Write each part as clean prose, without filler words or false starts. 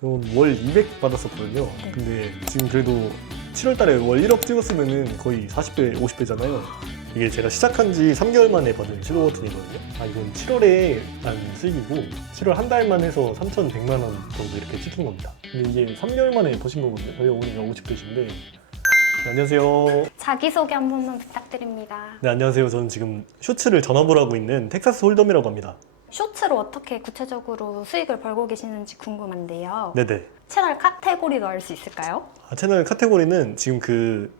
저는 월 200 받았었거든요. 네. 근데 지금 그래도 7월 달에 월 1억 찍었으면은 거의 40배, 50배잖아요. 이게 제가 시작한 지 3개월 만에 받은 실버 버튼이거든요. 아, 이건 7월에 난 수익이고 7월 한 달만 해서 3,100만 원 정도 이렇게 찍힌 겁니다. 근데 이게 3개월 만에 버신 거거든요. 저희 어머니가 50대신데. 네, 안녕하세요. 자기소개 한 번만 부탁드립니다. 네, 안녕하세요. 저는 지금 쇼츠를 전업을 하고 있는 텍사스 홀덤이라고 합니다. 쇼츠로 어떻게 구체적으로 수익을 벌고 계시는지 궁금한데요. 네네. 채널 카테고리도 알 수 있을까요? 채널 카테고리는 지금 그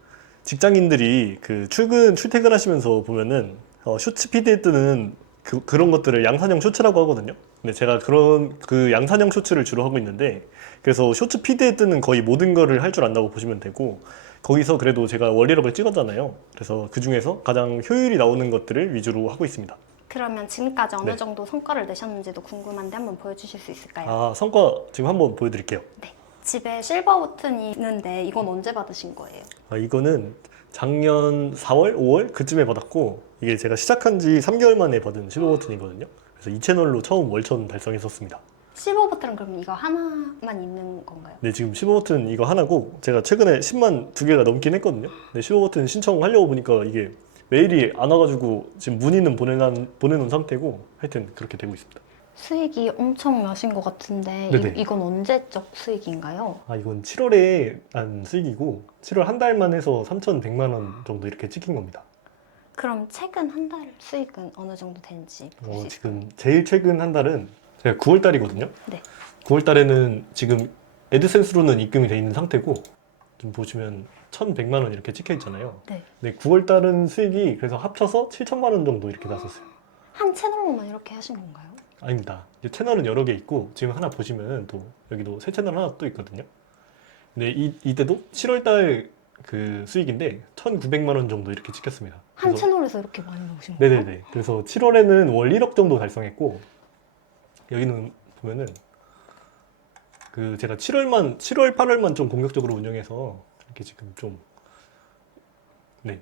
직장인들이 그 출퇴근하시면서 보면은 쇼츠 피드에 뜨는 그런 것들을 양산형 쇼츠라고 하거든요. 근데 제가 그런 그 양산형 쇼츠를 주로 하고 있는데, 그래서 쇼츠 피드에 뜨는 거의 모든 거를 할 줄 안다고 보시면 되고, 거기서 그래도 제가 월리럭을 찍었잖아요. 그래서 그 중에서 가장 효율이 나오는 것들을 위주로 하고 있습니다. 그러면 지금까지 어느 네. 정도 성과를 내셨는지도 궁금한데 한번 보여주실 수 있을까요? 아, 성과 지금 한번 보여드릴게요. 네. 집에 실버 버튼이 있는데 이건 언제 받으신 거예요? 아, 이거는 작년 4월, 5월 그쯤에 받았고, 이게 제가 시작한 지 3개월 만에 받은 실버 버튼이거든요. 그래서 이 채널로 처음 월천 달성했었습니다. 실버 버튼은 그럼 이거 하나만 있는 건가요? 네, 지금 실버 버튼 이거 하나고, 제가 최근에 10만 2개가 넘긴 했거든요. 근데 실버 버튼 신청하려고 보니까 이게 메일이 안 와가지고 지금 문의는 보내놓은 상태고, 하여튼 그렇게 되고 있습니다. 수익이 엄청 나신 것 같은데 네네. 이건 언제적 수익인가요? 아, 이건 7월에 난 수익이고, 7월 한 달만 해서 3,100만 원 정도 이렇게 찍힌 겁니다. 그럼 최근 한 달 수익은 어느 정도 되는지 볼 수 있을까요? 지금 제일 최근 한 달은 제가 9월 달이거든요. 네. 9월 달에는 지금 애드센스로는 입금이 돼 있는 상태고, 좀 보시면 1,100만 원 이렇게 찍혀 있잖아요. 네. 근데 9월 달은 수익이 그래서 합쳐서 7천만 원 정도 이렇게 났었어요. 한 채널로만 이렇게 하신 건가요? 아닙니다. 이제 채널은 여러 개 있고, 지금 하나 보시면 또 여기도 새 채널 하나 또 있거든요. 근데 이때도 7월 달 그 수익인데 1,900만 원 정도 이렇게 찍혔습니다. 한 그래서- 채널에서 이렇게 많이 나오신 거예요? 네네네. 그래서 7월에는 월 1억 정도 달성했고, 여기는 보면은 그 제가 7월, 8월만 좀 공격적으로 운영해서 이렇게 지금 좀, 네.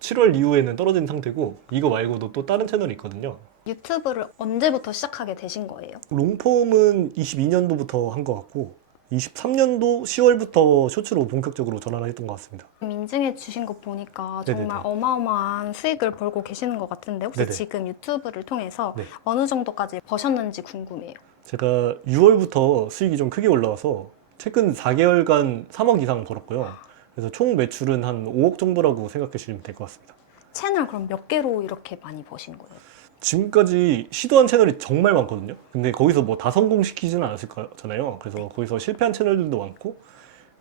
7월 이후에는 떨어진 상태고, 이거 말고도 또 다른 채널이 있거든요. 유튜브를 언제부터 시작하게 되신 거예요? 롱폼은 22년도부터 한 것 같고, 23년도 10월부터 쇼츠로 본격적으로 전환을 했던 것 같습니다. 인증해 주신 거 보니까 정말 네네네. 어마어마한 수익을 벌고 계시는 것 같은데 혹시 네네. 지금 유튜브를 통해서 네. 어느 정도까지 버셨는지 궁금해요. 제가 6월부터 수익이 좀 크게 올라와서 최근 4개월간 3억 이상 벌었고요. 그래서 총 매출은 한 5억 정도라고 생각하시면 될 것 같습니다. 채널 그럼 몇 개로 이렇게 많이 버신 거예요? 지금까지 시도한 채널이 정말 많거든요. 근데 거기서 뭐 다 성공시키지는 않았을 거잖아요. 그래서 거기서 실패한 채널들도 많고,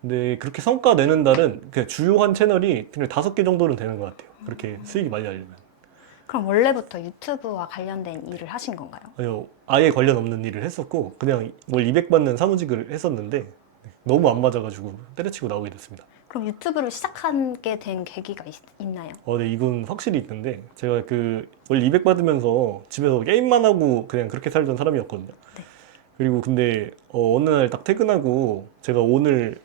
근데 그렇게 성과 내는 달은 그냥 주요한 채널이 그냥 5개 정도는 되는 것 같아요. 그렇게 수익이 많이 나려면. 그럼 원래부터 유튜브와 관련된 일을 하신 건가요? 아니요, 아예 관련 없는 일을 했었고, 그냥 월 200 받는 사무직을 했었는데 너무 안 맞아가지고 때려치고 나오게 됐습니다. 그럼 유튜브를 시작하게 된 계기가 있나요? 네, 이건 확실히 있는데, 제가 그 월 200 받으면서 집에서 게임만 하고 그냥 그렇게 살던 사람이었거든요. 네. 그리고 근데 어느 날 딱 퇴근하고, 제가 오늘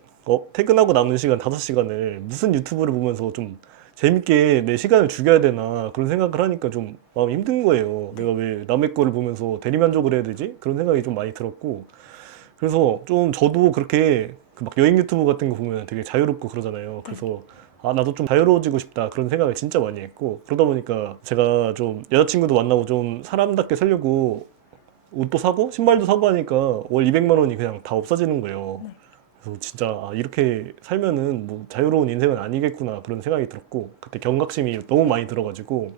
퇴근하고 남는 시간 5시간을 무슨 유튜브를 보면서 좀 재밌게 내 시간을 죽여야 되나 그런 생각을 하니까 좀 마음이 힘든 거예요. 내가 왜 남의 거를 보면서 대리만족을 해야 되지? 그런 생각이 좀 많이 들었고, 그래서 좀 저도 그렇게 그 막 여행 유튜브 같은 거 보면 되게 자유롭고 그러잖아요. 그래서 아, 나도 좀 자유로워지고 싶다 그런 생각을 진짜 많이 했고, 그러다 보니까 제가 좀 여자친구도 만나고 좀 사람답게 살려고 옷도 사고 신발도 사고 하니까 월 200만 원이 그냥 다 없어지는 거예요. 그래서 진짜 이렇게 살면은 뭐 자유로운 인생은 아니겠구나 그런 생각이 들었고, 그때 경각심이 너무 많이 들어가지고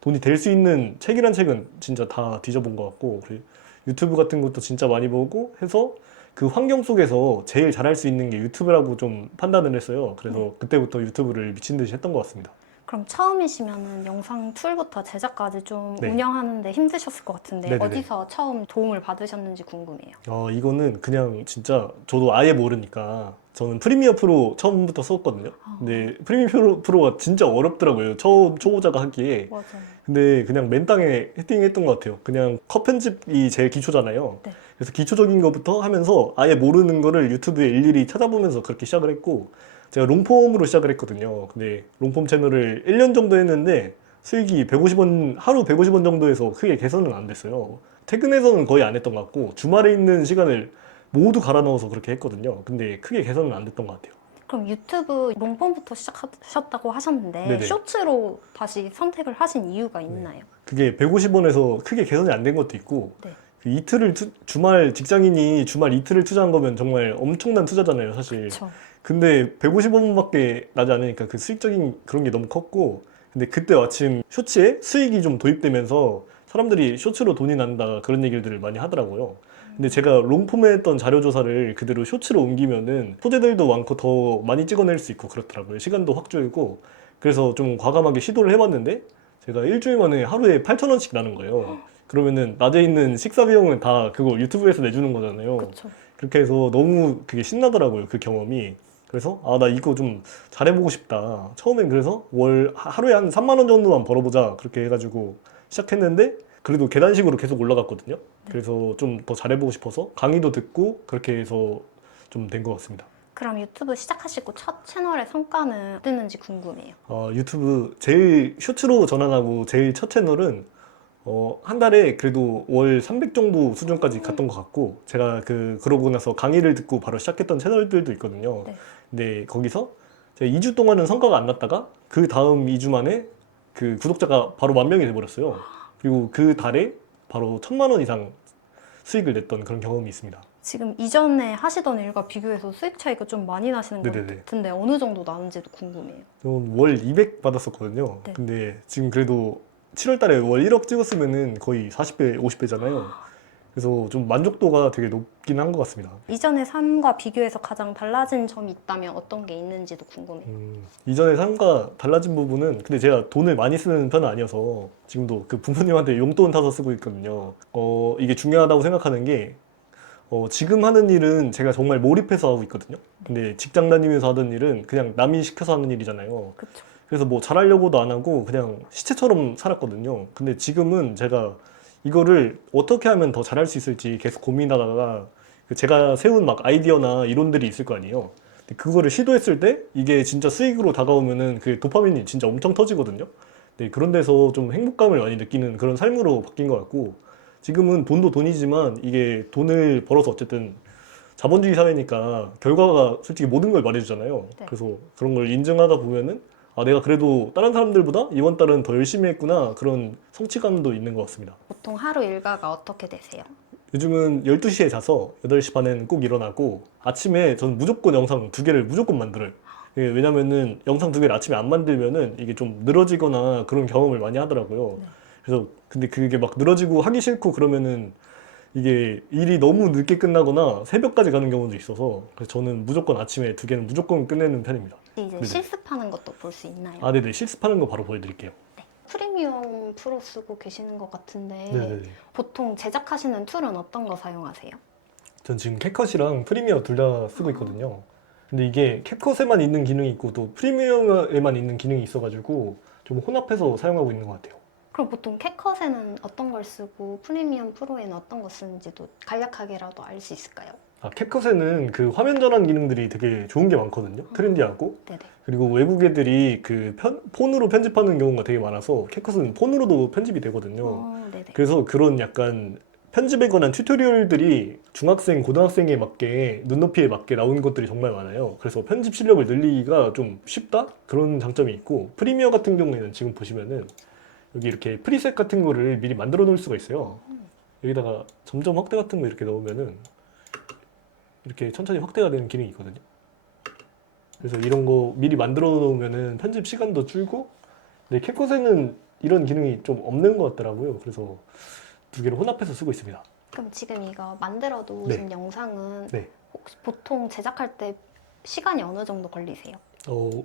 돈이 될 수 있는 책이란 책은 진짜 다 뒤져본 것 같고, 그리고 유튜브 같은 것도 진짜 많이 보고 해서 그 환경 속에서 제일 잘할 수 있는 게 유튜브라고 좀 판단을 했어요. 그래서 그때부터 유튜브를 미친 듯이 했던 것 같습니다. 그럼 처음이시면은 영상 툴부터 제작까지 좀 네. 운영하는데 힘드셨을 것 같은데 네네네. 어디서 처음 도움을 받으셨는지 궁금해요. 이거는 그냥 진짜 저도 아예 모르니까, 저는 프리미어 프로 처음부터 썼거든요. 근데 프리미어 프로가 진짜 어렵더라고요. 처음 초보자가 하기에. 맞아요. 근데 그냥 맨땅에 헤딩했던 것 같아요. 그냥 컷 편집이 제일 기초잖아요. 네. 그래서 기초적인 것부터 하면서 아예 모르는 거를 유튜브에 일일이 찾아보면서 그렇게 시작을 했고, 제가 롱폼으로 시작을 했거든요. 근데 롱폼 채널을 1년 정도 했는데 수익이 150원, 하루 150원 정도에서 크게 개선은 안 됐어요. 퇴근해서는 거의 안 했던 것 같고, 주말에 있는 시간을 모두 갈아 넣어서 그렇게 했거든요. 근데 크게 개선은 안 됐던 것 같아요. 그럼 유튜브 롱폼부터 시작하셨다고 하셨는데 네네. 쇼츠로 다시 선택을 하신 이유가 있나요? 그게 150원에서 크게 개선이 안 된 것도 있고 네. 그 이틀을 주말 직장인이 주말 이틀을 투자한 거면 정말 엄청난 투자잖아요, 사실. 그렇죠. 근데 150원밖에 나지 않으니까 그 수익적인 그런 게 너무 컸고, 근데 그때 마침 쇼츠에 수익이 좀 도입되면서 사람들이 쇼츠로 돈이 난다 그런 얘기들을 많이 하더라고요. 근데 제가 롱폼에 했던 자료 조사를 그대로 쇼츠로 옮기면은 소재들도 많고 더 많이 찍어낼 수 있고 그렇더라고요. 시간도 확 줄고. 그래서 좀 과감하게 시도를 해봤는데 제가 일주일 만에 하루에 8,000원씩 나는 거예요. 그러면은 낮에 있는 식사 비용은 다 그거 유튜브에서 내주는 거잖아요. 그렇죠. 그렇게 해서 너무 그게 신나더라고요, 그 경험이. 그래서 아, 나 이거 좀 잘해보고 싶다. 처음엔 그래서 하루에 한 3만 원 정도만 벌어보자 그렇게 해가지고 시작했는데 그래도 계단식으로 계속 올라갔거든요. 그래서 좀 더 잘해보고 싶어서 강의도 듣고 그렇게 해서 좀 된 것 같습니다. 그럼 유튜브 시작하시고 첫 채널의 성과는 어땠는지 궁금해요. 유튜브 제일 쇼츠로 전환하고 제일 첫 채널은 한 달에 그래도 월 300 정도 수준까지 갔던 것 같고, 제가 그러고 나서 강의를 듣고 바로 시작했던 채널들도 있거든요. 네. 근데 거기서 제가 2주 동안은 성과가 안 났다가 그 다음 2주 만에 그 구독자가 바로 10,000명이 돼버렸어요. 그리고 그 달에 바로 1,000만 원 이상 수익을 냈던 그런 경험이 있습니다. 지금 이전에 하시던 일과 비교해서 수익 차이가 좀 많이 나시는 것 네네네. 같은데 어느 정도 나는지도 궁금해요. 저는 월 200 받았었거든요. 네. 근데 지금 그래도 7월 달에 월 1억 찍었으면은 거의 40배, 50배잖아요. 그래서 좀 만족도가 되게 높긴 한 것 같습니다. 이전의 삶과 비교해서 가장 달라진 점이 있다면 어떤 게 있는지도 궁금해요. 이전의 삶과 달라진 부분은, 근데 제가 돈을 많이 쓰는 편은 아니어서 지금도 그 부모님한테 용돈 타서 쓰고 있거든요. 이게 중요하다고 생각하는 게 지금 하는 일은 제가 정말 몰입해서 하고 있거든요. 근데 직장 다니면서 하던 일은 그냥 남이 시켜서 하는 일이잖아요. 그렇죠. 그래서 뭐 잘하려고도 안 하고 그냥 시체처럼 살았거든요. 근데 지금은 제가 이거를 어떻게 하면 더 잘할 수 있을지 계속 고민하다가 그 제가 세운 막 아이디어나 이론들이 있을 거 아니에요. 근데 그거를 시도했을 때 이게 진짜 수익으로 다가오면은 그 도파민이 진짜 엄청 터지거든요. 네, 그런 데서 좀 행복감을 많이 느끼는 그런 삶으로 바뀐 것 같고, 지금은 돈도 돈이지만 이게 돈을 벌어서 어쨌든 자본주의 사회니까 결과가 솔직히 모든 걸 말해주잖아요. 네. 그래서 그런 걸 인정하다 보면은 아, 내가 그래도 다른 사람들보다 이번 달은 더 열심히 했구나, 그런 성취감도 있는 것 같습니다. 보통 하루 일과가 어떻게 되세요? 요즘은 12시에 자서 8시 반에는 꼭 일어나고, 아침에 저는 무조건 영상 2개를 무조건 만들어요. 예, 왜냐면은 영상 2개를 아침에 안 만들면은 이게 좀 늘어지거나 그런 경험을 많이 하더라고요. 네. 그래서 근데 그게 막 늘어지고 하기 싫고 그러면은 이게 일이 너무 늦게 끝나거나 새벽까지 가는 경우도 있어서, 그래서 저는 무조건 아침에 2개는 무조건 끝내는 편입니다. 이제 네네. 실습하는 것도 볼 수 있나요? 아, 네네. 실습하는 거 바로 보여드릴게요. 네. 프리미엄 프로 쓰고 계시는 것 같은데 네네네. 보통 제작하시는 툴은 어떤 거 사용하세요? 전 지금 캡컷이랑 프리미어 둘 다 쓰고 있거든요. 근데 이게 캡컷에만 있는 기능이 있고 또 프리미어에만 있는 기능이 있어가지고 좀 혼합해서 사용하고 있는 것 같아요. 그럼 보통 캡컷에는 어떤 걸 쓰고 프리미엄 프로에는 어떤 거 쓰는지도 간략하게라도 알 수 있을까요? 캡컷에는 그 화면 전환 기능들이 되게 좋은 게 많거든요. 트렌디하고. 네네. 그리고 외국 애들이 폰으로 편집하는 경우가 되게 많아서 캡컷은 폰으로도 편집이 되거든요. 네네. 그래서 그런 약간 편집에 관한 튜토리얼들이 중학생, 고등학생에 맞게, 눈높이에 맞게 나온 것들이 정말 많아요. 그래서 편집 실력을 늘리기가 좀 쉽다? 그런 장점이 있고, 프리미어 같은 경우에는 지금 보시면은 여기 이렇게 프리셋 같은 거를 미리 만들어 놓을 수가 있어요. 여기다가 점점 확대 같은 거 이렇게 넣으면은 이렇게 천천히 확대가 되는 기능이 있거든요. 그래서 이런 거 미리 만들어 놓으면은 편집 시간도 줄고, 근데 캡컷에는 이런 기능이 좀 없는 것 같더라고요. 그래서 2개를 혼합해서 쓰고 있습니다. 그럼 지금 이거 만들어 네. 놓으신 영상은 네. 혹시 보통 제작할 때 시간이 어느 정도 걸리세요?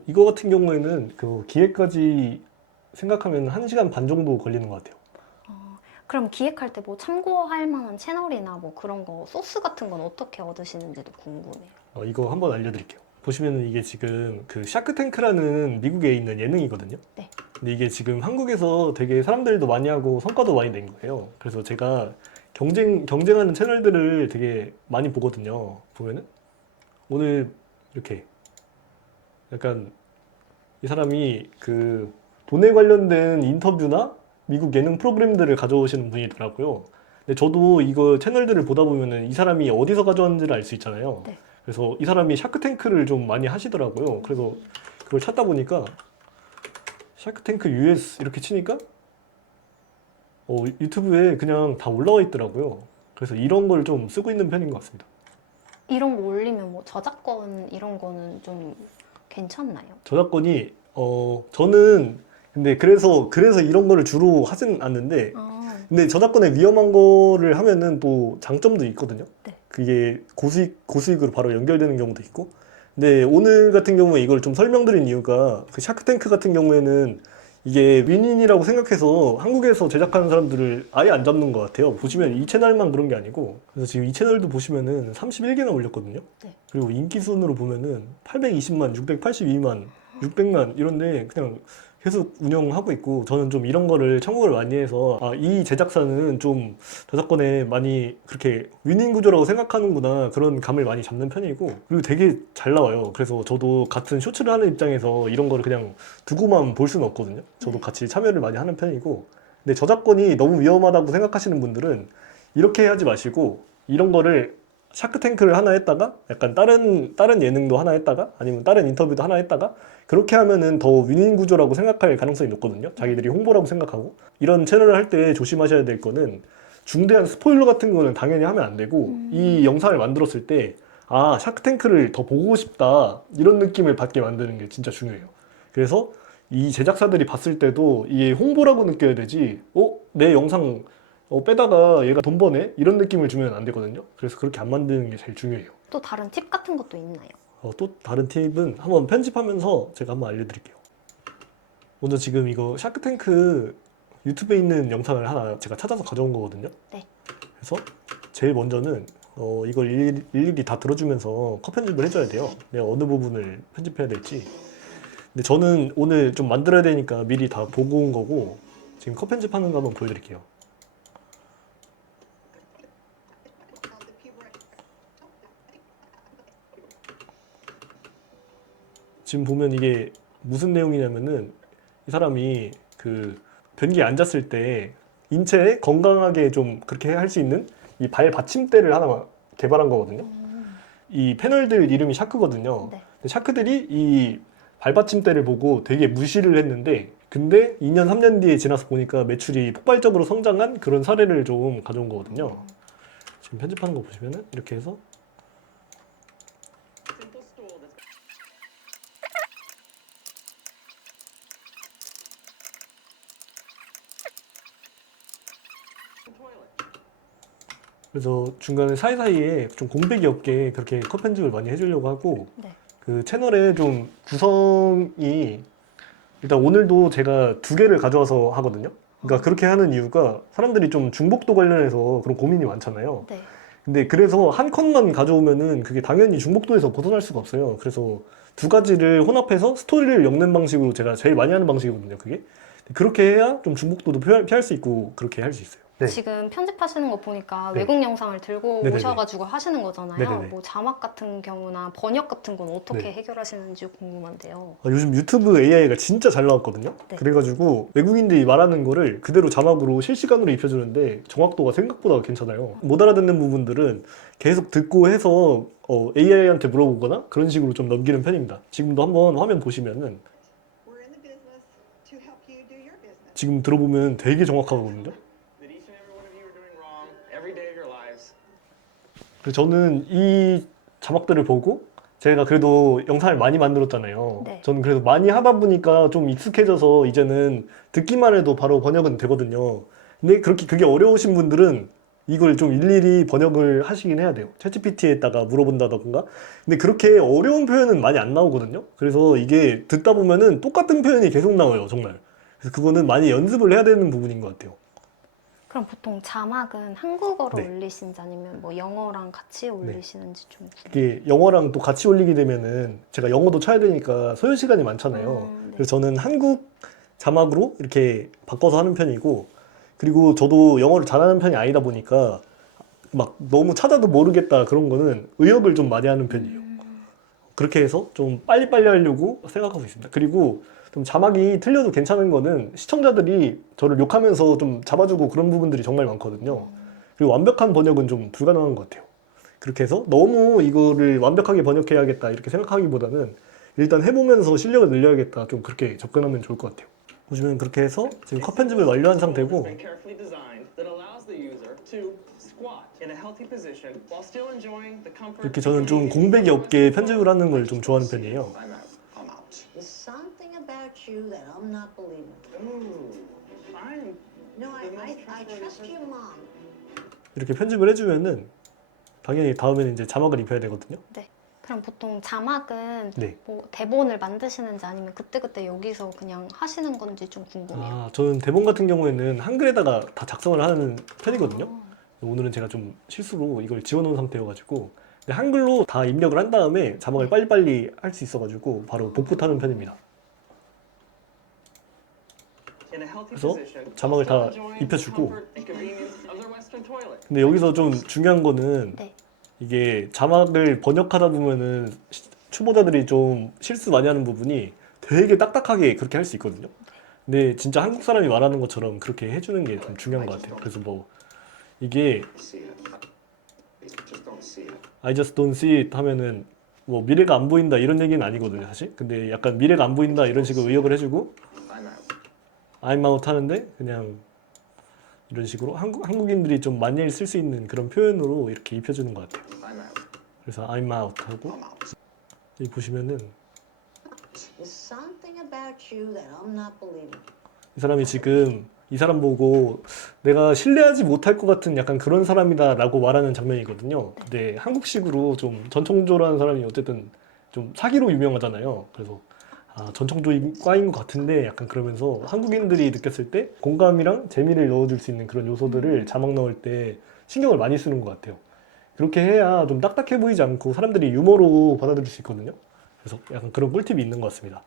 이거 같은 경우에는 그 기획까지 생각하면 1시간 반 정도 걸리는 것 같아요. 그럼 기획할 때 뭐 참고할 만한 채널이나 뭐 그런 거 소스 같은 건 어떻게 얻으시는지도 궁금해요. 이거 한번 알려드릴게요. 보시면은 이게 지금 그 샤크탱크라는 미국에 있는 예능이거든요. 네. 근데 이게 지금 한국에서 되게 사람들도 많이 하고 성과도 많이 낸 거예요. 그래서 제가 경쟁하는 채널들을 되게 많이 보거든요. 보면은 오늘 이렇게 약간 이 사람이 그 돈에 관련된 인터뷰나 미국 예능 프로그램들을 가져오시는 분이더라고요. 근데 저도 이거 채널들을 보다 보면은 이 사람이 어디서 가져왔는지를 알 수 있잖아요. 네. 그래서 이 사람이 샤크탱크를 좀 많이 하시더라고요. 그래서 그걸 찾다 보니까 샤크탱크 US 이렇게 치니까 유튜브에 그냥 다 올라와 있더라고요. 그래서 이런 걸 좀 쓰고 있는 편인 것 같습니다. 이런 거 올리면 뭐 저작권 이런 거는 좀 괜찮나요? 저작권이 저는 근데 그래서 이런 거를 주로 하진 않는데 아, 근데 저작권에 위험한 거를 하면은 또 장점도 있거든요. 네. 그게 고수익으로 바로 연결되는 경우도 있고. 근데 오늘 같은 경우에 이걸 좀 설명드린 이유가 그 샤크탱크 같은 경우에는 이게 윈윈이라고 생각해서 한국에서 제작하는 사람들을 아예 안 잡는 것 같아요. 보시면 이 채널만 그런 게 아니고 그래서 지금 이 채널도 보시면은 31개나 올렸거든요. 네. 그리고 인기 순으로 보면은 820만, 682만, 600만 이런데 그냥 계속 운영하고 있고 저는 좀 이런 거를 참고를 많이 해서 이 제작사는 좀 저작권에 많이 그렇게 윈윈 구조라고 생각하는구나 그런 감을 많이 잡는 편이고 그리고 되게 잘 나와요. 그래서 저도 같은 쇼츠를 하는 입장에서 이런 거를 그냥 두고만 볼 수는 없거든요. 저도 네. 같이 참여를 많이 하는 편이고 근데 저작권이 너무 위험하다고 생각하시는 분들은 이렇게 하지 마시고 이런 거를 샤크탱크를 하나 했다가 약간 다른 예능도 하나 했다가 아니면 다른 인터뷰도 하나 했다가 그렇게 하면은 더 윈윈 구조라고 생각할 가능성이 높거든요. 자기들이 홍보라고 생각하고 이런 채널을 할 때 조심하셔야 될 거는 중대한 스포일러 같은 거는 당연히 하면 안 되고 이 영상을 만들었을 때 샤크탱크를 더 보고 싶다 이런 느낌을 받게 만드는 게 진짜 중요해요. 그래서 이 제작사들이 봤을 때도 이게 홍보라고 느껴야 되지 내 영상 빼다가 얘가 돈 버네? 이런 느낌을 주면 안 되거든요. 그래서 그렇게 안 만드는 게 제일 중요해요. 또 다른 팁 같은 것도 있나요? 또 다른 팁은 한번 편집하면서 제가 한번 알려드릴게요. 먼저 지금 이거 샤크탱크 유튜브에 있는 영상을 하나 제가 찾아서 가져온 거거든요. 네. 그래서 제일 먼저는 이걸 일일이 다 들어주면서 컷 편집을 해줘야 돼요. 내가 어느 부분을 편집해야 될지. 근데 저는 오늘 좀 만들어야 되니까 미리 다 보고 온 거고 지금 컷 편집하는 거 한번 보여드릴게요. 지금 보면 이게 무슨 내용이냐면은 이 사람이 그 변기에 앉았을 때 인체에 건강하게 좀 그렇게 할 수 있는 이 발 받침대를 하나 개발한 거거든요. 이 패널들 이름이 샤크거든요. 네. 근데 샤크들이 이 발 받침대를 보고 되게 무시를 했는데 근데 2년 3년 뒤에 지나서 보니까 매출이 폭발적으로 성장한 그런 사례를 좀 가져온 거거든요. 지금 편집하는 거 보시면은 이렇게 해서 그래서 중간에 사이사이에 좀 공백이 없게 그렇게 컷 편집을 많이 해주려고 하고 네. 그 채널의 좀 구성이 일단 오늘도 제가 2개를 가져와서 하거든요. 그러니까 그렇게 하는 이유가 사람들이 좀 중복도 관련해서 그런 고민이 많잖아요. 네. 근데 그래서 한 컷만 가져오면은 그게 당연히 중복도에서 벗어날 수가 없어요. 그래서 2가지를 혼합해서 스토리를 엮는 방식으로 제가 제일 많이 하는 방식이거든요, 그게. 그렇게 해야 좀 중복도도 피할 수 있고 그렇게 할 수 있어요. 네. 지금 편집하시는 거 보니까 네. 외국 영상을 들고 네네네. 오셔가지고 하시는 거잖아요. 네네네. 뭐 자막 같은 경우나 번역 같은 건 어떻게 네. 해결하시는지 궁금한데요. 요즘 유튜브 AI가 진짜 잘 나왔거든요. 네. 그래가지고 외국인들이 말하는 거를 그대로 자막으로 실시간으로 입혀주는데 정확도가 생각보다 괜찮아요. 못 알아듣는 부분들은 계속 듣고 해서 AI한테 물어보거나 그런 식으로 좀 넘기는 편입니다. 지금도 한번 화면 보시면은 We're in the business to help you do your business. 지금 들어보면 되게 정확하거든요. that each and every one of you are doing wrong every day of your lives. 그래서 저는 이 자막들을 보고 제가 그래도 영상을 많이 만들었잖아요. 네. 저는 그래도 많이 하다 보니까 좀 익숙해져서 이제는 듣기만 해도 바로 번역은 되거든요. 근데 그게 어려우신 분들은 이걸 좀 일일이 번역을 하시긴 해야 돼요. 챗GPT에다가 물어본다던가. 근데 그렇게 어려운 표현은 많이 안 나오거든요. 그래서 이게 듣다 보면은 똑같은 표현이 계속 나와요, 정말. 그래서 그거는 많이 연습을 해야 되는 부분인 것 같아요. 그럼 보통 자막은 한국어로 네. 올리시는지 아니면 뭐 영어랑 같이 올리시는지 좀 궁금해요. 이게 영어랑 또 같이 올리게 되면은 제가 영어도 쳐야 되니까 소요 시간이 많잖아요. 네. 그래서 저는 한국 자막으로 이렇게 바꿔서 하는 편이고 그리고 저도 영어를 잘하는 편이 아니다 보니까 막 너무 찾아도 모르겠다 그런 거는 의역을 좀 많이 하는 편이에요. 그렇게 해서 좀 빨리빨리 하려고 생각하고 있습니다. 그리고 좀 자막이 틀려도 괜찮은 거는 시청자들이 저를 욕하면서 좀 잡아주고 그런 부분들이 정말 많거든요. 그리고 완벽한 번역은 좀 불가능한 것 같아요. 그렇게 해서 너무 이거를 완벽하게 번역해야겠다 이렇게 생각하기보다는 일단 해보면서 실력을 늘려야겠다 좀 그렇게 접근하면 좋을 것 같아요. 보시면 그렇게 해서 지금 컷 편집을 완료한 상태고 Been carefully designed that allows the user to squat in a healthy position while still enjoying the comfort. 이렇게 저는 좀 공백이 없게 편집을 하는 걸 좀 좋아하는 편이에요. I'm out. I'm out. There's something about you that I'm not believing. Ooh, I'm No, I trust your mom. 이렇게 편집을 해주면은 당연히 다음에는 이제 자막을 입혀야 되거든요. 네. 그럼 보통 자막은 네. 뭐 대본을 만드시는지 아니면 그때그때 여기서 그냥 하시는 건지 좀 궁금해요. 아, 저는 대본 같은 경우에는 한글에다가 다 작성을 하는 편이거든요. 오늘은 제가 좀 실수로 이걸 지워놓은 상태여가지고 근데 한글로 다 입력을 한 다음에 자막을 빨리빨리 할 수 있어가지고 바로 복붙하는 편입니다. in a healthy 그래서 position. 자막을 다 while still enjoying the 입혀주고 comfort and convenience of their Western toilet. 근데 여기서 좀 중요한 거는 네. 이게 자막을 번역하다 보면은 초보자들이 좀 실수 많이 하는 부분이 되게 딱딱하게 그렇게 할 수 있거든요. 근데 진짜 한국 사람이 말하는 것처럼 그렇게 해주는 게 좀 중요한 것 같아요. 그래서 뭐 이게 See it. Just don't see it. I just don't see it 하면은 뭐 미래가 안 보인다 이런 얘기는 아니거든요, 사실. 근데 약간 미래가 안 보인다 이런 식으로 의역을 해주고 I'm out. I'm out 하는데 그냥 이런 식으로 한국인들이 좀 많이 쓸 수 있는 그런 표현으로 이렇게 입혀주는 것 같아요. I'm out. 그래서 I'm out 하고 I'm out. 여기 보시면은 There's something about you that I'm not believing. 이 사람이 지금 이 사람 보고 내가 신뢰하지 못할 것 같은 약간 그런 사람이다 라고 말하는 장면이거든요. 근데 한국식으로 좀 전청조라는 사람이 어쨌든 좀 사기로 유명하잖아요. 그래서 아, 전청조과인 것 같은데 약간 그러면서 한국인들이 느꼈을 때 공감이랑 재미를 넣어줄 수 있는 그런 요소들을 자막 넣을 때 신경을 많이 쓰는 것 같아요. 그렇게 해야 좀 딱딱해 보이지 않고 사람들이 유머로 받아들일 수 있거든요. 그래서 약간 그런 꿀팁이 있는 것 같습니다.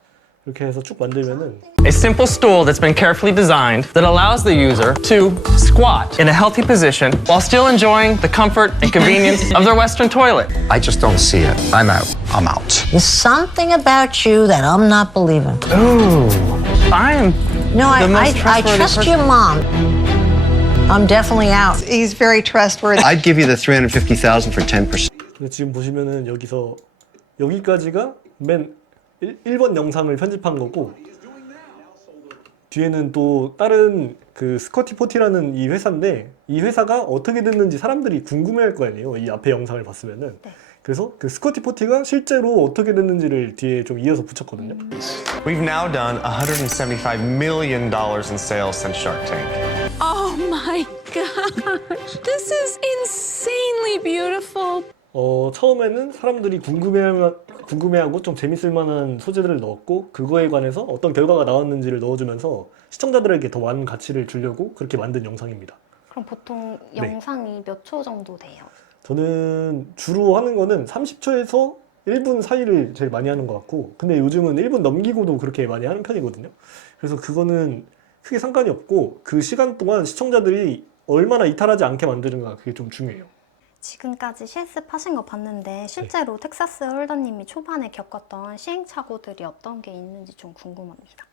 이렇게 해서 쭉 만들면은 A simple stool that's been carefully designed that allows the user to squat in a healthy position while still enjoying the comfort and convenience of their Western toilet. I just don't see it. I'm out. I'm out. There's something about you that I'm not believing. Ooh, I'm No, the most I trustworthy trust person. your mom. I'm definitely out. He's very trustworthy. I'd give you the 350,000 for 10%. 근데 지금 보시면은 여기서 여기까지가 맨 1번 영상을 편집한 거고 뒤에는 또 다른 그 스커티 포티라는 이 회사인데 이 회사가 어떻게 됐는지 사람들이 궁금해할 거 아니에요. 이 앞에 영상을 봤으면은. 그래서 그 스커티 포티가 실제로 어떻게 됐는지를 뒤에 좀 이어서 붙였거든요. We've now done $175 million in sales since Shark Tank. Oh my gosh, this is insanely beautiful. 처음에는 사람들이 궁금해하고 좀 재밌을 만한 소재들을 넣었고 그거에 관해서 어떤 결과가 나왔는지를 넣어주면서 시청자들에게 더 많은 가치를 주려고 그렇게 만든 영상입니다. 그럼 보통 네. 영상이 몇 초 정도 돼요? 저는 주로 하는 거는 30초에서 1분 사이를 제일 많이 하는 것 같고 근데 요즘은 1분 넘기고도 그렇게 많이 하는 편이거든요. 그래서 그거는 크게 상관이 없고 그 시간 동안 시청자들이 얼마나 이탈하지 않게 만드는가 그게 좀 중요해요. 지금까지 실습하신 거 봤는데 실제로 텍사스 홀더님이 초반에 겪었던 시행착오들이 어떤 게 있는지 좀 궁금합니다.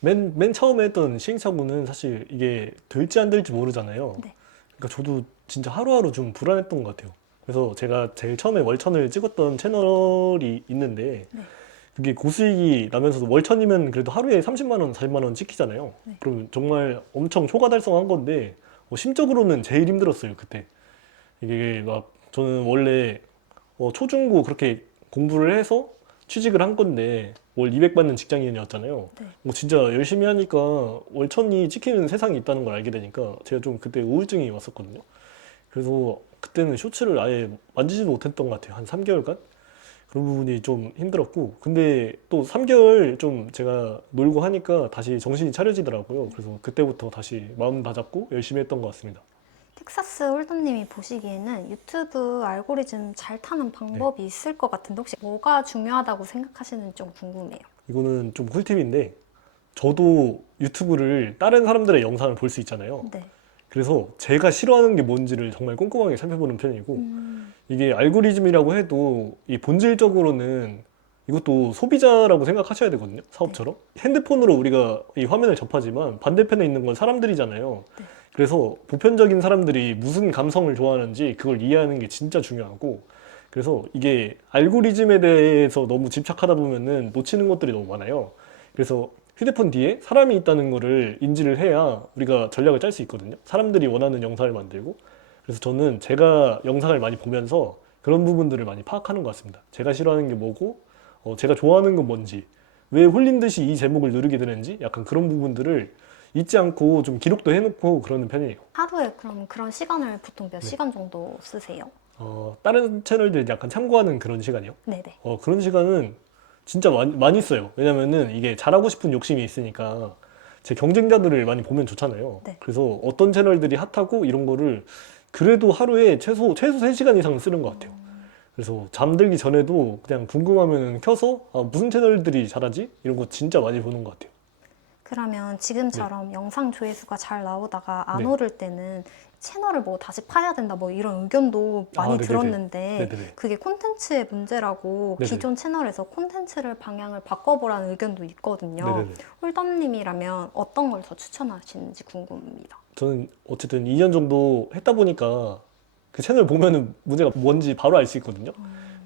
맨 처음에 했던 시행착오는 사실 이게 될지 안 될지 모르잖아요. 네. 그러니까 저도 진짜 하루하루 좀 불안했던 것 같아요. 그래서 제가 제일 처음에 월천을 찍었던 채널이 있는데 그게 고수익이 나면서도 월천이면 그래도 하루에 30만 원, 40만 원 찍히잖아요. 그러면 정말 엄청 초과 달성한 건데 심적으로는 제일 힘들었어요, 그때. 이게 막 저는 원래 초중고 그렇게 공부를 해서 취직을 한 건데 월 200 받는 직장인이었잖아요. 뭐 진짜 열심히 하니까 월천이 찍히는 세상이 있다는 걸 알게 되니까 제가 좀 그때 우울증이 왔었거든요. 그래서 그때는 쇼츠를 아예 만지지도 못했던 것 같아요. 한 3개월간? 그런 부분이 좀 힘들었고 근데 또 3개월 좀 제가 놀고 하니까 다시 정신이 차려지더라고요. 그래서 그때부터 다시 마음 다잡고 열심히 했던 것 같습니다. 텍사스 홀더님이 보시기에는 유튜브 알고리즘 잘 타는 방법이 있을 것 같은데 혹시 뭐가 중요하다고 생각하시는지 좀 궁금해요. 이거는 좀 꿀팁인데 저도 유튜브를 다른 사람들의 영상을 볼 수 있잖아요. 네. 그래서 제가 싫어하는 게 뭔지를 정말 꼼꼼하게 살펴보는 편이고 이게 알고리즘이라고 해도 이 본질적으로는 이것도 소비자라고 생각하셔야 되거든요. 사업처럼. 핸드폰으로 우리가 이 화면을 접하지만 반대편에 있는 건 사람들이잖아요. 그래서 보편적인 사람들이 무슨 감성을 좋아하는지 그걸 이해하는 게 진짜 중요하고, 그래서 이게 알고리즘에 대해서 너무 집착하다 보면은 놓치는 것들이 너무 많아요. 그래서 휴대폰 뒤에 사람이 있다는 거를 인지를 해야 우리가 전략을 짤 수 있거든요. 사람들이 원하는 영상을 만들고. 그래서 저는 제가 영상을 많이 보면서 그런 부분들을 많이 파악하는 것 같습니다. 제가 싫어하는 게 뭐고, 제가 좋아하는 건 뭔지, 왜 홀린 듯이 이 제목을 누르게 되는지, 약간 그런 부분들을 잊지 않고 좀 기록도 해놓고 그러는 편이에요. 하루에 그럼 그런 시간을 보통 몇 네. 시간 정도 쓰세요? 다른 채널들 약간 참고하는 그런 시간이요. 네네. 그런 시간은 진짜 많이 써요. 왜냐면은 이게 잘하고 싶은 욕심이 있으니까 제 경쟁자들을 많이 보면 좋잖아요. 네. 그래서 어떤 채널들이 핫하고 이런 거를 그래도 하루에 최소 3시간 이상 쓰는 것 같아요. 그래서 잠들기 전에도 그냥 궁금하면 켜서 무슨 채널들이 잘하지? 이런 거 진짜 많이 보는 것 같아요. 그러면 지금처럼 영상 조회수가 잘 나오다가 안 네. 오를 때는 채널을 뭐 다시 파야 된다 뭐 이런 의견도 많이 네네네. 들었는데 네네네. 그게 콘텐츠의 문제라고 네네. 기존 채널에서 콘텐츠를 방향을 바꿔보라는 의견도 있거든요. 네네네. 홀덤님이라면 어떤 걸 더 추천하시는지 궁금합니다. 저는 어쨌든 2년 정도 했다 보니까 그 채널 보면은 문제가 뭔지 바로 알 수 있거든요.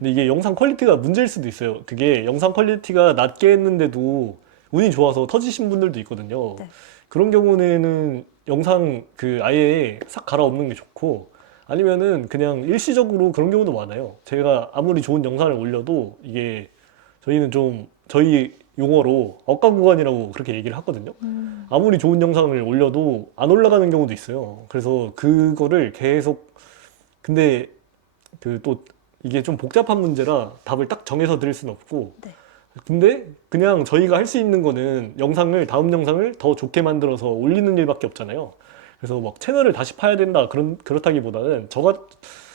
근데 이게 영상 퀄리티가 문제일 수도 있어요. 그게 영상 퀄리티가 낮게 했는데도 운이 좋아서 터지신 분들도 있거든요. 네. 그런 경우에는 영상 아예 싹 갈아엎는 게 좋고, 아니면은 그냥 일시적으로 그런 경우도 많아요. 제가 아무리 좋은 영상을 올려도 이게 저희는 좀 저희 용어로 억가 구간이라고 그렇게 얘기를 하거든요. 아무리 좋은 영상을 올려도 안 올라가는 경우도 있어요. 그래서 그거를 계속, 근데 또 이게 좀 복잡한 문제라 답을 딱 정해서 드릴 수는 없고, 네. 근데 그냥 저희가 할 수 있는 거는 다음 영상을 더 좋게 만들어서 올리는 일밖에 없잖아요. 그래서 막 채널을 다시 파야 된다 그렇다기보다는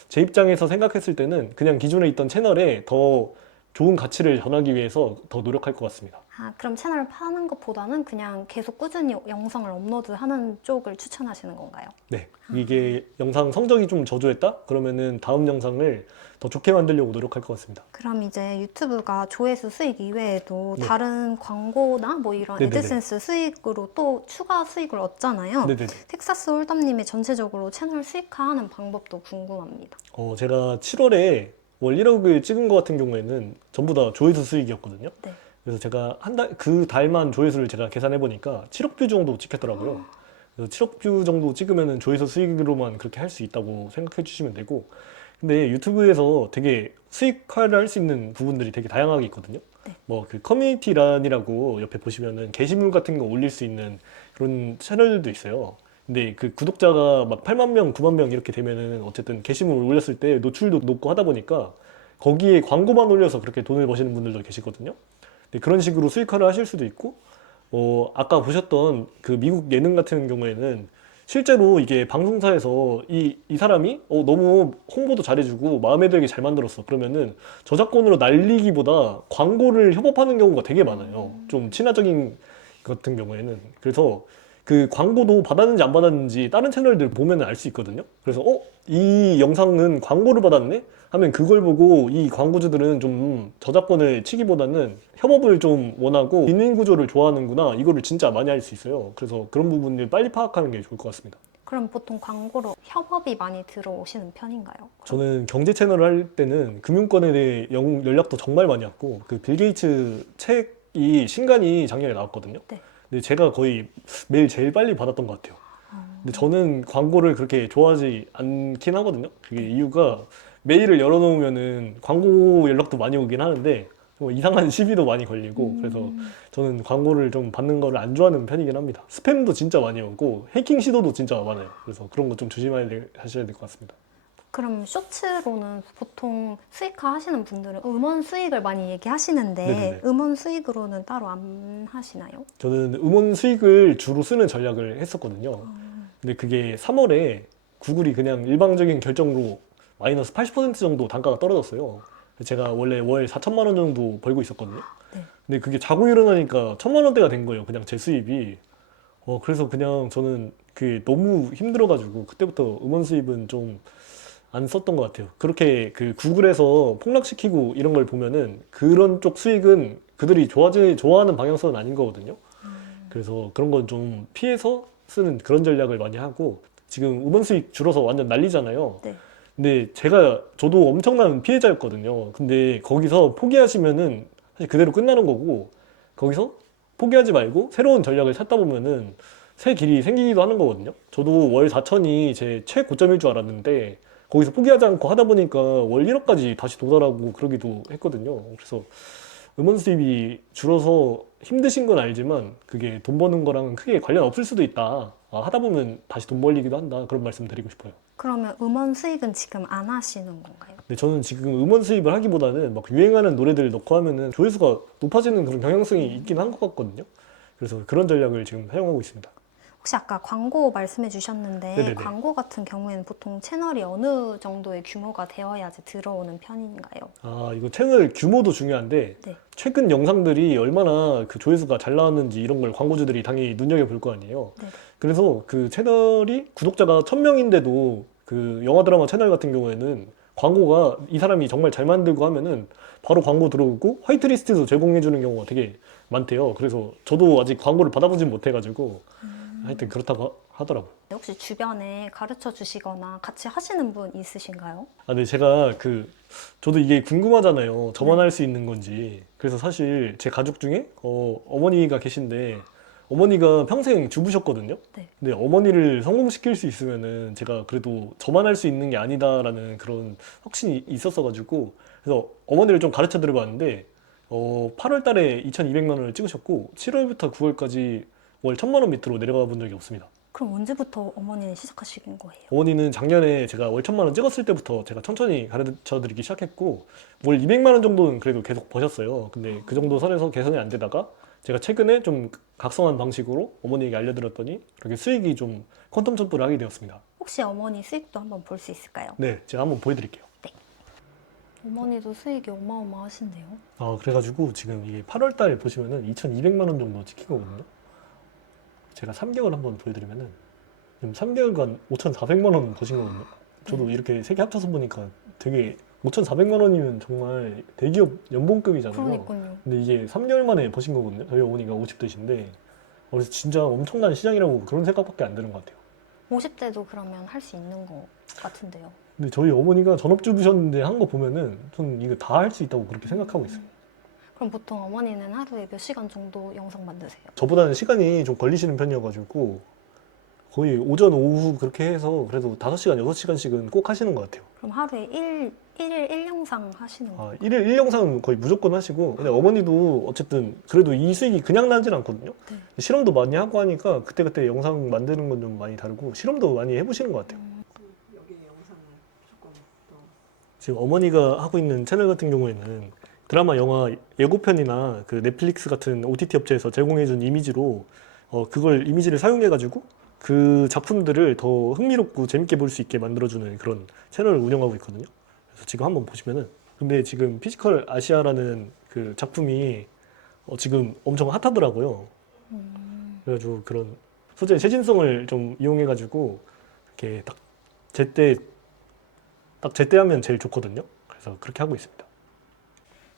제 입장에서 생각했을 때는 그냥 기존에 있던 채널에 더 좋은 가치를 전하기 위해서 더 노력할 것 같습니다. 그럼 채널을 파는 것보다는 그냥 계속 꾸준히 영상을 업로드하는 쪽을 추천하시는 건가요? 네, 이게 영상 성적이 좀 저조했다? 그러면은 다음 영상을 더 좋게 만들려고 노력할 것 같습니다. 그럼 이제 유튜브가 조회수 수익 이외에도 네. 다른 광고나 뭐 이런 네네네. 애드센스 수익으로 또 추가 수익을 얻잖아요. 네네네. 텍사스 홀덤님이 전체적으로 채널 수익화하는 방법도 궁금합니다. 제가 7월에 월 1억을 찍은 것 같은 경우에는 전부 다 조회수 수익이었거든요. 네. 그래서 제가 그 달만 조회수를 제가 계산해 보니까 7억 뷰 정도 찍혔더라고요. 그래서 7억 뷰 정도 찍으면 조회수 수익으로만 그렇게 할 수 있다고 생각해 주시면 되고, 근데 유튜브에서 되게 수익화를 할 수 있는 부분들이 되게 다양하게 있거든요. 네. 뭐 커뮤니티란이라고 옆에 보시면은 게시물 같은 거 올릴 수 있는 그런 채널들도 있어요. 근데 그 구독자가 막 8만 명, 9만 명 이렇게 되면은 어쨌든 게시물 올렸을 때 노출도 높고 하다 보니까 거기에 광고만 올려서 그렇게 돈을 버시는 분들도 계시거든요. 근데 그런 식으로 수익화를 하실 수도 있고, 아까 보셨던 그 미국 예능 같은 경우에는 실제로 이게 방송사에서 이 사람이 너무 홍보도 잘해주고 마음에 들게 잘 만들었어. 그러면은 저작권으로 날리기보다 광고를 협업하는 경우가 되게 많아요. 좀 친화적인 같은 경우에는. 그래서 그 광고도 받았는지 안 받았는지 다른 채널들 보면 알 수 있거든요. 그래서 이 영상은 광고를 받았네? 하면 그걸 보고 이 광고주들은 좀 저작권을 치기보다는 협업을 좀 원하고 윈윈 구조를 좋아하는구나, 이거를 진짜 많이 알 수 있어요. 그래서 그런 부분을 빨리 파악하는 게 좋을 것 같습니다. 그럼 보통 광고로 협업이 많이 들어오시는 편인가요? 저는 경제 채널을 할 때는 금융권에 대해 연락도 정말 많이 왔고, 그 빌 게이츠 책이 신간이 작년에 나왔거든요. 네. 근데 제가 거의 매일 제일 빨리 받았던 것 같아요. 근데 저는 광고를 그렇게 좋아하지 않긴 하거든요. 그게 이유가 메일을 열어놓으면은 광고 연락도 많이 오긴 하는데 뭐 이상한 시비도 많이 걸리고, 그래서 저는 광고를 좀 받는 거를 안 좋아하는 편이긴 합니다. 스팸도 진짜 많이 오고 해킹 시도도 진짜 많아요. 그래서 그런 거 좀 조심하셔야 될 것 같습니다. 그럼 쇼츠로는 보통 수익화 하시는 분들은 음원 수익을 많이 얘기하시는데 네네네. 음원 수익으로는 따로 안 하시나요? 저는 음원 수익을 주로 쓰는 전략을 했었거든요. 근데 그게 3월에 구글이 그냥 일방적인 결정으로 마이너스 80% 정도 단가가 떨어졌어요. 제가 원래 월 4천만 원 정도 벌고 있었거든요. 네. 근데 그게 자고 일어나니까 1,000만 원대가 된 거예요. 그냥 제 수입이. 그래서 그냥 저는 그게 너무 힘들어가지고 그때부터 음원 수입은 좀 안 썼던 것 같아요. 그렇게 그 구글에서 폭락시키고 이런 걸 보면은 그런 쪽 수익은 그들이 좋아하는 방향성은 아닌 거거든요. 그래서 그런 건 좀 피해서 쓰는 그런 전략을 많이 하고 지금 음원 수익 줄어서 완전 난리잖아요. 네. 근데 저도 엄청난 피해자였거든요. 근데 거기서 포기하시면은 사실 그대로 끝나는 거고 거기서 포기하지 말고 새로운 전략을 찾다 보면은 새 길이 생기기도 하는 거거든요. 저도 월 4천이 제 최고점일 줄 알았는데 거기서 포기하지 않고 하다 보니까 월 1억까지 다시 도달하고 그러기도 했거든요. 그래서 음원 수입이 줄어서 힘드신 건 알지만 그게 돈 버는 거랑 크게 관련 없을 수도 있다. 하다 보면 다시 돈 벌리기도 한다. 그런 말씀 드리고 싶어요. 그러면 음원 수익은 지금 안 하시는 건가요? 근데 저는 지금 음원 수입을 하기보다는 막 유행하는 노래들 넣고 하면은 조회수가 높아지는 그런 경향성이 있긴 한 것 같거든요. 그래서 그런 전략을 지금 사용하고 있습니다. 혹시 아까 광고 말씀해 주셨는데 네네네. 광고 같은 경우에는 보통 채널이 어느 정도의 규모가 되어야지 들어오는 편인가요? 이거 채널 규모도 중요한데 네. 최근 영상들이 얼마나 그 조회수가 잘 나왔는지 이런 걸 광고주들이 당연히 눈여겨볼 거 아니에요. 네. 그래서 그 채널이 구독자가 1000명인데도 그 영화 드라마 채널 같은 경우에는 광고가 이 사람이 정말 잘 만들고 하면은 바로 광고 들어오고 화이트리스트도 제공해 주는 경우가 되게 많대요. 그래서 저도 아직 광고를 받아보진 못해가지고 하여튼 그렇다고 하더라고요. 혹시 주변에 가르쳐 주시거나 같이 하시는 분 있으신가요? 근데 제가 저도 이게 궁금하잖아요. 저만 할 수 있는 건지. 그래서 사실 제 가족 중에 어머니가 계신데 어머니가 평생 주부셨거든요. 네. 근데 어머니를 성공시킬 수 있으면은 제가 그래도 저만 할 수 있는 게 아니다라는 그런 확신이 있었어가지고 그래서 어머니를 좀 가르쳐 드려봤는데 8월 달에 2,200만 원을 찍으셨고 7월부터 9월까지 월 1,000만 원 밑으로 내려가 본 적이 없습니다. 그럼 언제부터 어머니는 시작하신 거예요? 어머니는 작년에 제가 월 1,000만 원 찍었을 때부터 제가 천천히 가르쳐 드리기 시작했고 월 200만 원 정도는 그래도 계속 버셨어요. 근데 그 정도 선에서 개선이 안 되다가 제가 최근에 좀 각성한 방식으로 어머니에게 알려드렸더니 그렇게 수익이 좀 퀀텀 점프를 하게 되었습니다. 혹시 어머니 수익도 한번 볼 수 있을까요? 네, 제가 한번 보여드릴게요. 어머니도 수익이 어마어마하신데요. 그래가지고 지금 이게 8월 달 보시면은 2,200만 원 정도 찍힌 거거든요. 제가 3개월 한번 보여드리면은 지금 3개월간 5,400만 원 버신 거거든요. 저도 이렇게 세 개 합쳐서 보니까 되게 5,400만 원이면 정말 대기업 연봉급이잖아요. 그러니까요. 근데 이게 3개월 만에 버신 거거든요. 저희 어머니가 50대신데 그래서 진짜 엄청난 시장이라고 그런 생각밖에 안 드는 것 같아요. 50대도 그러면 할 수 있는 것 같은데요. 근데 저희 어머니가 전업주부셨는데 한 거 보면은 저는 이거 다 할 수 있다고 그렇게 생각하고 있어요. 그럼 보통 어머니는 하루에 몇 시간 정도 영상 만드세요? 저보다는 시간이 좀 걸리시는 편이어가지고 거의 오전, 오후 그렇게 해서 그래도 5시간, 6시간씩은 꼭 하시는 것 같아요. 그럼 하루에 1일 1영상 하시는 거예요? 1일 1영상은 거의 무조건 하시고 근데 어머니도 어쨌든 그래도 이 수익이 그냥 나진 않거든요. 네. 실험도 많이 하고 하니까 그때그때 영상 만드는 건 좀 많이 다르고 실험도 많이 해보시는 것 같아요. 지금 어머니가 하고 있는 채널 같은 경우에는 드라마, 영화 예고편이나 그 넷플릭스 같은 OTT 업체에서 제공해준 이미지로 그걸 이미지를 사용해가지고 그 작품들을 더 흥미롭고 재밌게 볼 수 있게 만들어주는 그런 채널을 운영하고 있거든요. 그래서 지금 한번 보시면은 근데 지금 피지컬 아시아라는 그 작품이 지금 엄청 핫하더라고요. 그래가지고 그런 소재의 최신성을 좀 이용해가지고 이렇게 딱 제때 하면 제일 좋거든요. 그래서 그렇게 하고 있습니다.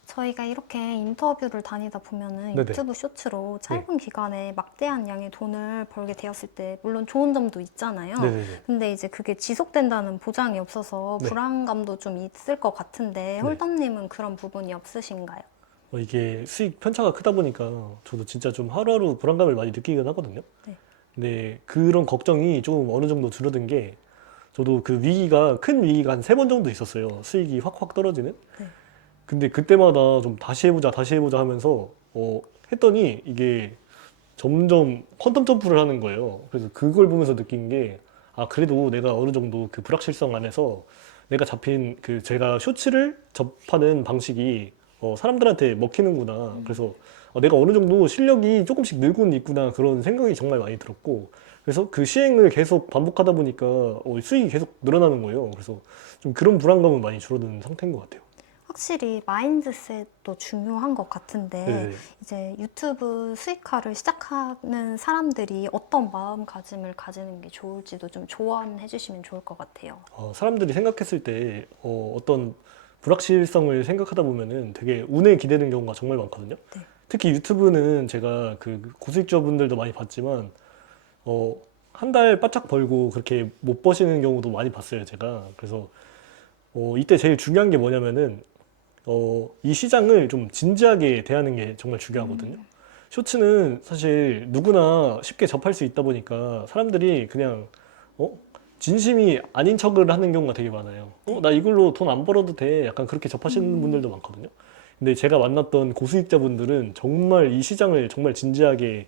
저희가 이렇게 인터뷰를 다니다 보면은 네네. 유튜브 쇼츠로 짧은 기간에 막대한 양의 돈을 벌게 되었을 때 물론 좋은 점도 있잖아요. 네네네. 근데 이제 그게 지속된다는 보장이 없어서 네. 불안감도 좀 있을 것 같은데 홀덤님은 그런 부분이 없으신가요? 이게 수익 편차가 크다 보니까 저도 진짜 좀 하루하루 불안감을 많이 느끼긴 하거든요. 네. 근데 그런 걱정이 좀 어느 정도 줄어든 게 저도 그 위기가 큰 위기가 한 3번 정도 있었어요. 수익이 확확 떨어지는. 네. 근데 그때마다 좀 다시 해보자 하면서 했더니 이게 점점 퀀텀 점프를 하는 거예요. 그래서 그걸 보면서 느낀 게 그래도 내가 어느 정도 그 불확실성 안에서 내가 잡힌 제가 쇼츠를 접하는 방식이 사람들한테 먹히는구나. 그래서 내가 어느 정도 실력이 조금씩 늘고는 있구나. 그런 생각이 정말 많이 들었고 그래서 그 시행을 계속 반복하다 보니까 수익이 계속 늘어나는 거예요. 그래서 좀 그런 불안감은 많이 줄어든 상태인 것 같아요. 확실히 마인드셋도 중요한 것 같은데 네네. 이제 유튜브 수익화를 시작하는 사람들이 어떤 마음가짐을 가지는 게 좋을지도 좀 조언해 주시면 좋을 것 같아요. 사람들이 생각했을 때 어떤 불확실성을 생각하다 보면은 되게 운에 기대는 경우가 정말 많거든요. 네. 특히 유튜브는 제가 그 고수익자분들도 많이 봤지만 한 달 바짝 벌고 그렇게 못 버시는 경우도 많이 봤어요, 제가. 그래서 이때 제일 중요한 게 뭐냐면은 이 시장을 좀 진지하게 대하는 게 정말 중요하거든요. 쇼츠는 사실 누구나 쉽게 접할 수 있다 보니까 사람들이 그냥 진심이 아닌 척을 하는 경우가 되게 많아요. 나 이걸로 돈 안 벌어도 돼. 약간 그렇게 접하시는 분들도 많거든요. 근데 제가 만났던 고수익자분들은 정말 이 시장을 정말 진지하게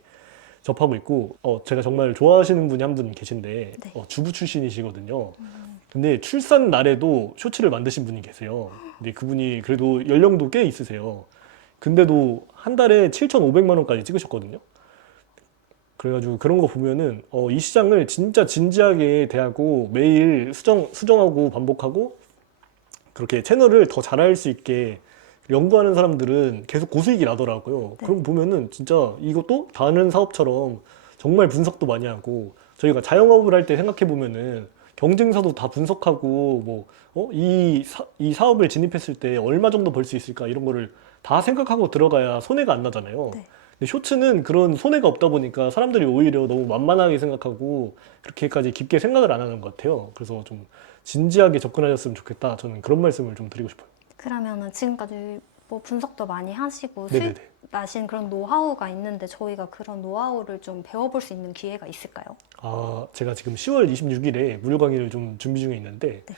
접하고 있고, 제가 정말 좋아하시는 분이 한 분 계신데, 네. 주부 출신이시거든요. 근데 출산 날에도 쇼츠를 만드신 분이 계세요. 근데 그분이 그래도 연령도 꽤 있으세요. 근데도 한 달에 7,500만 원까지 찍으셨거든요. 그래가지고 그런 거 보면은 이 시장을 진짜 진지하게 대하고 매일 수정하고 반복하고 그렇게 채널을 더 잘할 수 있게 연구하는 사람들은 계속 고수익이 나더라고요. 네. 그런 거 보면은 진짜 이것도 다른 사업처럼 정말 분석도 많이 하고 저희가 자영업을 할 때 생각해 보면은 경쟁사도 다 분석하고 이 사업을 진입했을 때 얼마 정도 벌 수 있을까 이런 거를 다 생각하고 들어가야 손해가 안 나잖아요. 네. 근데 쇼츠는 그런 손해가 없다 보니까 사람들이 오히려 너무 만만하게 생각하고 그렇게까지 깊게 생각을 안 하는 것 같아요. 그래서 좀 진지하게 접근하셨으면 좋겠다. 저는 그런 말씀을 좀 드리고 싶어요. 그러면은 지금까지 뭐 분석도 많이 하시고 네네네. 수익 나신 그런 노하우가 있는데 저희가 그런 노하우를 좀 배워볼 수 있는 기회가 있을까요? 제가 지금 10월 26일에 무료 강의를 좀 준비 중에 있는데 네.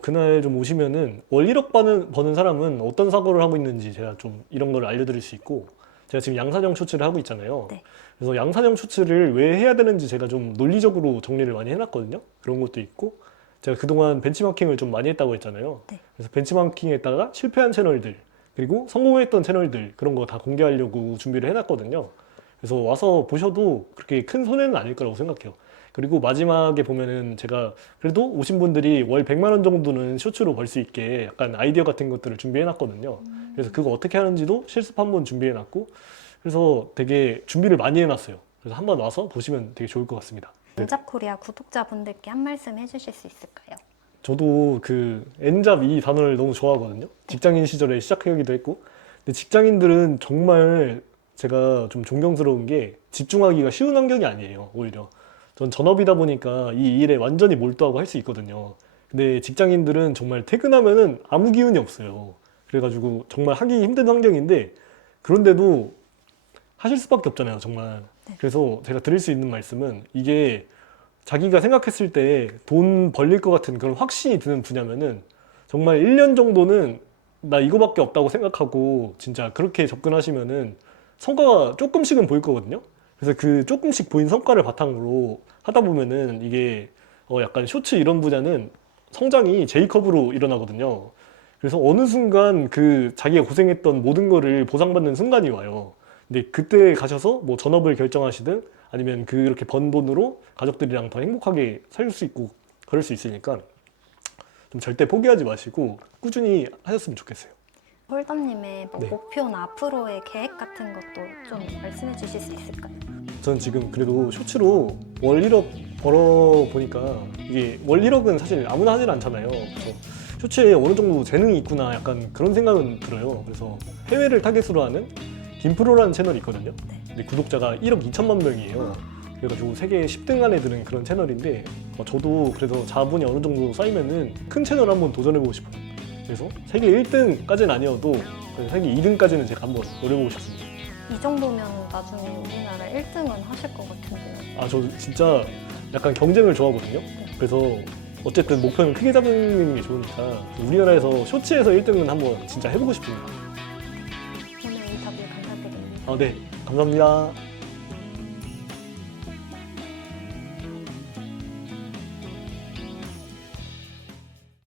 그날 좀 오시면은 월 1억 버는 사람은 어떤 사고를 하고 있는지 제가 좀 이런 걸 알려드릴 수 있고 제가 지금 양산형 쇼츠를 하고 있잖아요. 네. 그래서 양산형 쇼츠를 왜 해야 되는지 제가 좀 논리적으로 정리를 많이 해놨거든요. 그런 것도 있고 제가 그동안 벤치마킹을 좀 많이 했다고 했잖아요. 네. 그래서 벤치마킹에다가 실패한 채널들 그리고 성공했던 채널들 그런 거 다 공개하려고 준비를 해놨거든요. 그래서 와서 보셔도 그렇게 큰 손해는 아닐 거라고 생각해요. 그리고 마지막에 보면은 제가 그래도 오신 분들이 월 100만 원 정도는 쇼츠로 벌 수 있게 약간 아이디어 같은 것들을 준비해놨거든요. 그래서 그거 어떻게 하는지도 실습 한번 준비해놨고 그래서 되게 준비를 많이 해놨어요. 그래서 한번 와서 보시면 되게 좋을 것 같습니다. 엔잡코리아 구독자분들께 한 말씀 해주실 수 있을까요? 저도 그 엔잡 이 단어를 너무 좋아하거든요. 직장인 시절에 시작하기도 했고 근데 직장인들은 정말 제가 좀 존경스러운 게 집중하기가 쉬운 환경이 아니에요. 오히려 전 전업이다 보니까 이 일에 완전히 몰두하고 할 수 있거든요. 근데 직장인들은 정말 퇴근하면은 아무 기운이 없어요. 그래가지고 정말 하기 힘든 환경인데 그런데도 하실 수밖에 없잖아요, 정말. 그래서 제가 드릴 수 있는 말씀은 이게 자기가 생각했을 때 돈 벌릴 것 같은 그런 확신이 드는 분야면은 정말 1년 정도는 나 이거밖에 없다고 생각하고 진짜 그렇게 접근하시면은 성과가 조금씩은 보일 거거든요. 그래서 그 조금씩 보인 성과를 바탕으로 하다 보면은 이게 약간 쇼츠 이런 분야는 성장이 J컵으로 일어나거든요. 그래서 어느 순간 그 자기가 고생했던 모든 거를 보상받는 순간이 와요. 근데 그때 가셔서 뭐 전업을 결정하시든 아니면 그렇게 번 돈으로 가족들이랑 더 행복하게 살 수 있고 그럴 수 있으니까 좀 절대 포기하지 마시고 꾸준히 하셨으면 좋겠어요. 홀더님의 뭐 네. 목표나 앞으로의 계획 같은 것도 좀 말씀해 주실 수 있을까요? 전 지금 그래도 쇼츠로 월 1억 벌어 보니까 이게 월 1억은 사실 아무나 하진 않잖아요. 그래서 쇼츠에 어느 정도 재능이 있구나 약간 그런 생각은 들어요. 그래서 해외를 타겟으로 하는 김프로라는 채널이 있거든요. 근데 구독자가 1억 2천만 명이에요. 그래가지고 세계 10등 안에 드는 그런 채널인데 저도 그래서 자본이 어느 정도 쌓이면은 큰 채널 한번 도전해보고 싶어요. 그래서 세계 1등까지는 아니어도 세계 2등까지는 제가 한번 노려보고 싶습니다. 이 정도면 나중에 우리나라 1등은 하실 것 같은데요. 저 진짜 약간 경쟁을 좋아하거든요. 그래서 어쨌든 목표는 크게 잡는 게 좋으니까 우리나라에서 쇼츠에서 1등은 한번 진짜 해보고 싶습니다. 오늘 인터뷰 감사드립니다. 네, 감사합니다.